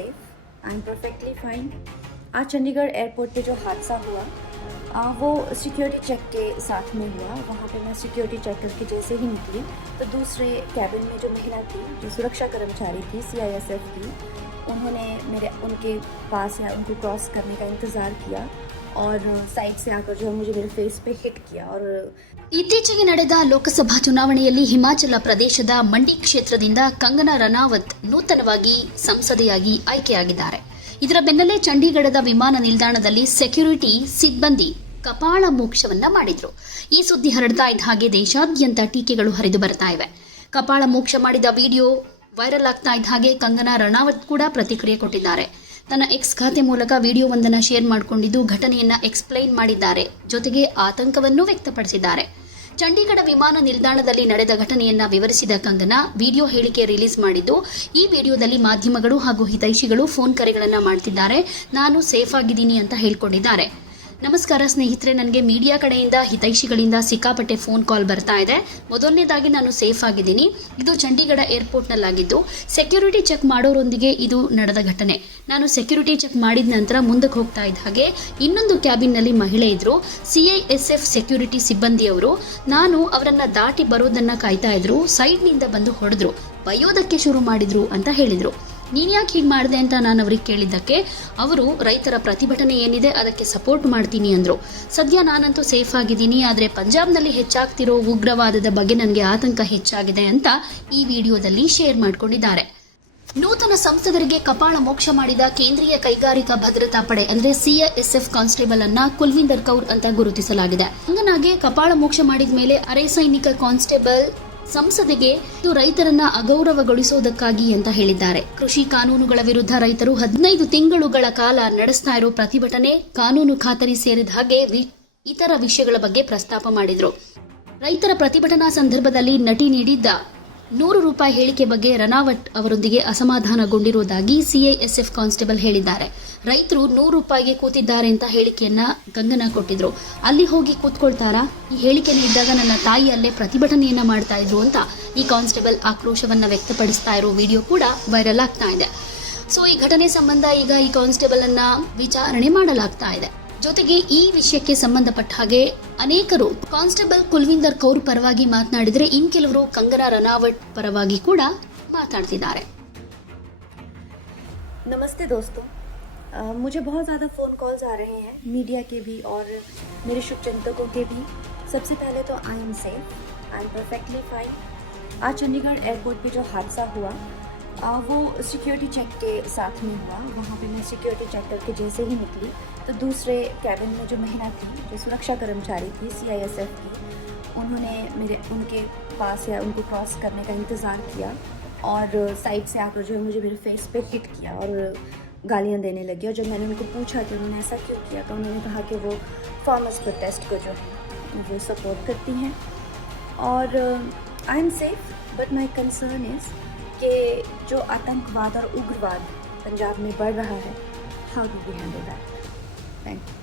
Safe, I am perfectly fine. आज Chandigarh airport पे जो हादसा हुआ वो सिक्योरिटी चेक के साथ में हुआ। वहाँ पे मैं सिक्योरिटी चेक करके जैसे ही निकली तो दूसरे कैबिन में जो महिला थी, जो सुरक्षा कर्मचारी थी CISF की, उन्होंने उनके पास या उनको क्रॉस करने का इंतज़ार किया और साइड से आकर जो मुझे मेरे फेस पे हिट किया। और ಇತ್ತೀಚೆಗೆ ನಡೆದ ಲೋಕಸಭಾ ಚುನಾವಣೆಯಲ್ಲಿ ಹಿಮಾಚಲ ಪ್ರದೇಶದ ಮಂಡಿ ಕ್ಷೇತ್ರದಿಂದ ಕಂಗನಾ ರನಾವತ್ ನೂತನವಾಗಿ ಸಂಸದೆಯಾಗಿ ಆಯ್ಕೆಯಾಗಿದ್ದಾರೆ. ಇದರ ಬೆನ್ನಲ್ಲೇ ಚಂಡೀಗಢದ ವಿಮಾನ ನಿಲ್ದಾಣದಲ್ಲಿ ಸೆಕ್ಯೂರಿಟಿ ಸಿಬ್ಬಂದಿ ಕಪಾಳ ಮೋಕ್ಷವನ್ನ ಮಾಡಿದ್ರು. ಈ ಸುದ್ದಿ ಹರಡ್ತಾ ಇದ್ದ ಹಾಗೆ ದೇಶಾದ್ಯಂತ ಟೀಕೆಗಳು ಹರಿದು ಬರ್ತಾ ಇವೆ. ಕಪಾಳ ಮೋಕ್ಷ ಮಾಡಿದ ವಿಡಿಯೋ ವೈರಲ್ ಆಗ್ತಾ ಇದ್ದ ಹಾಗೆ ಕಂಗನಾ ರನಾವತ್ ಕೂಡ ಪ್ರತಿಕ್ರಿಯೆ ಕೊಟ್ಟಿದ್ದಾರೆ. ತನ್ನ ಎಕ್ಸ್ ಖಾತೆ ಮೂಲಕ ವಿಡಿಯೋವೊಂದನ್ನು ಶೇರ್ ಮಾಡಿಕೊಂಡಿದ್ದು ಘಟನೆಯನ್ನ ಎಕ್ಸ್ಪ್ಲೈನ್ ಮಾಡಿದ್ದಾರೆ. ಜೊತೆಗೆ ಆತಂಕವನ್ನೂ ವ್ಯಕ್ತಪಡಿಸಿದ್ದಾರೆ. ಚಂಡೀಗಢ ವಿಮಾನ ನಿಲ್ದಾಣದಲ್ಲಿ ನಡೆದ ಘಟನೆಯನ್ನ ವಿವರಿಸಿದ ಕಂಗನಾ ವಿಡಿಯೋ ಹೇಳಿಕೆ ರಿಲೀಸ್ ಮಾಡಿದ್ದು, ಈ ವಿಡಿಯೋದಲ್ಲಿ ಮಾಧ್ಯಮಗಳು ಹಾಗೂ ಹಿತೈಷಿಗಳು ಫೋನ್ ಕರೆಗಳನ್ನ ಮಾಡ್ತಿದ್ದಾರೆ. ನಾನು ಸೇಫ್ ಆಗಿದ್ದೀನಿ ಅಂತ ಹೇಳ್ಕೊಂಡಿದ್ದಾರೆ. ನಮಸ್ಕಾರ ಸ್ನೇಹಿತರೆ, ನನಗೆ ಮೀಡಿಯಾ ಕಡೆಯಿಂದ ಹಿತೈಷಿಗಳಿಂದ ಸಿಕ್ಕಾಪಟ್ಟೆ ಫೋನ್ ಕಾಲ್ ಬರ್ತಾ ಇದೆ. ಮೊದಲನೇದಾಗಿ ನಾನು ಸೇಫ್ ಆಗಿದ್ದೀನಿ. ಇದು ಚಂಡೀಗಢ ಏರ್ಪೋರ್ಟ್ನಲ್ಲಾಗಿದ್ದು ಸೆಕ್ಯೂರಿಟಿ ಚೆಕ್ ಮಾಡೋರೊಂದಿಗೆ ಇದು ನಡೆದ ಘಟನೆ. ನಾನು ಸೆಕ್ಯೂರಿಟಿ ಚೆಕ್ ಮಾಡಿದ ನಂತರ ಮುಂದಕ್ಕೆ ಹೋಗ್ತಾ ಇದ್ದ ಹಾಗೆ ಇನ್ನೊಂದು ಕ್ಯಾಬಿನ್ನಲ್ಲಿ ಮಹಿಳೆ ಇದ್ರು, CISF ಸೆಕ್ಯೂರಿಟಿ ಸಿಬ್ಬಂದಿಯವರು. ನಾನು ಅವರನ್ನ ದಾಟಿ ಬರೋದನ್ನ ಕಾಯ್ತಾ ಇದ್ರು. ಸೈಡ್ನಿಂದ ಬಂದು ಹೊಡೆದ್ರು, ಬೈಯೋದಕ್ಕೆ ಶುರು ಮಾಡಿದ್ರು ಅಂತ ಹೇಳಿದ್ರು. ನೀನ್ ಯಾಕೆ ಹೀಗೆ ಮಾಡಿದೆ ಅಂತ ನಾನು ಅವ್ರಿಗೆ ಕೇಳಿದ್ದಕ್ಕೆ ಅವರು ರೈತರ ಪ್ರತಿಭಟನೆ ಏನಿದೆ ಅದಕ್ಕೆ ಸಪೋರ್ಟ್ ಮಾಡ್ತೀನಿ ಅಂದ್ರು. ಸದ್ಯ ನಾನಂತೂ ಸೇಫ್ ಆಗಿದ್ದೀನಿ, ಆದರೆ ಪಂಜಾಬ್ನಲ್ಲಿ ಹೆಚ್ಚಾಗ್ತಿರೋ ಉಗ್ರವಾದದ ಬಗ್ಗೆ ನನಗೆ ಆತಂಕ ಹೆಚ್ಚಾಗಿದೆ ಅಂತ ಈ ವಿಡಿಯೋದಲ್ಲಿ ಶೇರ್ ಮಾಡ್ಕೊಂಡಿದ್ದಾರೆ. ನೂತನ ಸಂಸದರಿಗೆ ಕಪಾಳ ಮೋಕ್ಷ ಮಾಡಿದ ಕೇಂದ್ರೀಯ ಕೈಗಾರಿಕಾ ಭದ್ರತಾ ಪಡೆ ಅಂದ್ರೆ CISF ಕಾನ್ಸ್ಟೇಬಲ್ ಅನ್ನ ಕುಲ್ವಿಂದರ್ ಕೌರ್ ಅಂತ ಗುರುತಿಸಲಾಗಿದೆ. ಕಂಗನಾಗೆ ಕಪಾಳ ಮೋಕ್ಷ ಮಾಡಿದ ಮೇಲೆ ಅರೆ ಸೈನಿಕ ಕಾನ್ಸ್ಟೇಬಲ್ ಸಂಸದೆಗೆ ಇದು ರೈತರನ್ನ ಅಗೌರವಗೊಳಿಸೋದಕ್ಕಾಗಿ ಅಂತ ಹೇಳಿದ್ದಾರೆ. ಕೃಷಿ ಕಾನೂನುಗಳ ವಿರುದ್ಧ ರೈತರು 15 ತಿಂಗಳುಗಳ ಕಾಲ ನಡೆಸ್ತಾ ಇರೋ ಪ್ರತಿಭಟನೆ, ಕಾನೂನು ಖಾತರಿ ಸೇರಿದ ಹಾಗೆ ಇತರ ವಿಷಯಗಳ ಬಗ್ಗೆ ಪ್ರಸ್ತಾಪ ಮಾಡಿದ್ರು. ರೈತರ ಪ್ರತಿಭಟನಾ ಸಂದರ್ಭದಲ್ಲಿ ನಟಿ ನೀಡಿದ್ದ ₹100 ಹೇಳಿಕೆ ಬಗ್ಗೆ ರನಾವಟ್ ಅವರೊಂದಿಗೆ ಅಸಮಾಧಾನಗೊಂಡಿರುವುದಾಗಿ CISF ಕಾನ್ಸ್ಟೇಬಲ್ ಹೇಳಿದ್ದಾರೆ. ರೈತರು ₹100ಗೆ ಕೂತಿದ್ದಾರೆ ಅಂತ ಹೇಳಿಕೆಯನ್ನ ಕಂಗನಾ ಕೊಟ್ಟಿದ್ರು. ಅಲ್ಲಿ ಹೋಗಿ ಕೂತ್ಕೊಳ್ತಾರಾ? ಈ ಹೇಳಿಕೆ ನೀಡಿದಾಗ ನನ್ನ ತಾಯಿ ಅಲ್ಲೇ ಪ್ರತಿಭಟನೆಯನ್ನ ಮಾಡ್ತಾ ಇದ್ರು ಅಂತ ಈ ಕಾನ್ಸ್ಟೇಬಲ್ ಆಕ್ರೋಶವನ್ನ ವ್ಯಕ್ತಪಡಿಸ್ತಾ ಇರೋ ವಿಡಿಯೋ ಕೂಡ ವೈರಲ್ ಆಗ್ತಾ ಇದೆ. ಸೊ ಈ ಘಟನೆ ಸಂಬಂಧ ಈಗ ಈ ಕಾನ್ಸ್ಟೇಬಲ್ ಅನ್ನ ವಿಚಾರಣೆ ಮಾಡಲಾಗ್ತಾ ಇದೆ. ಜೊತೆಗೆ ಈ ವಿಷಯಕ್ಕೆ ಸಂಬಂಧಪಟ್ಟ ಹಾಗೆ ಅನೇಕರು ಕಾನ್ಸ್ಟೇಬಲ್ ಕುಲ್ವಿಂದರ್ ಕೌರ್ ಪರವಾಗಿ ಮಾತನಾಡಿದರೆ ಇನ್ ಕೆಲವರು ಕಂಗನಾ ರನಾವಟ್ ಪರವಾಗಿ ಕೂಡ ಮಾತಾಡ್ತಿದ್ದಾರೆ. नमस्ते दोस्तों, मुझे बहुत ज़्यादा फ़ोन कॉल्स आ रहे हैं, मीडिया के भी और मेरे शुभचिंतकों के भी. सबसे पहले तो I am safe, I am perfectly fine. आज चंडीगढ़ एयरपोर्ट पे जो हादसा हुआ वो सिक्योरिटी चेक के साथ में हुआ. वहाँ पे मैं सिक्योरिटी चेक करके जैसे ही निकली तो दूसरे कैबिन में जो महिला थी, जो सुरक्षा कर्मचारी थी CISF की, उनके पास या उनको क्रॉस करने का इंतज़ार किया और साइड से आकर जो मुझे मेरे फेस पे हिट किया और गालियाँ देने लगी. और जब मैंने उनको पूछा कि उन्होंने ऐसा क्यों किया तो उन्होंने कहा कि वो फार्मर्स प्रोटेस्ट को जो है वो सपोर्ट करती हैं. और I am safe, but my concern is कि जो आतंकवाद और उग्रवाद पंजाब में बढ़ रहा है, how do we handle that? Thank you.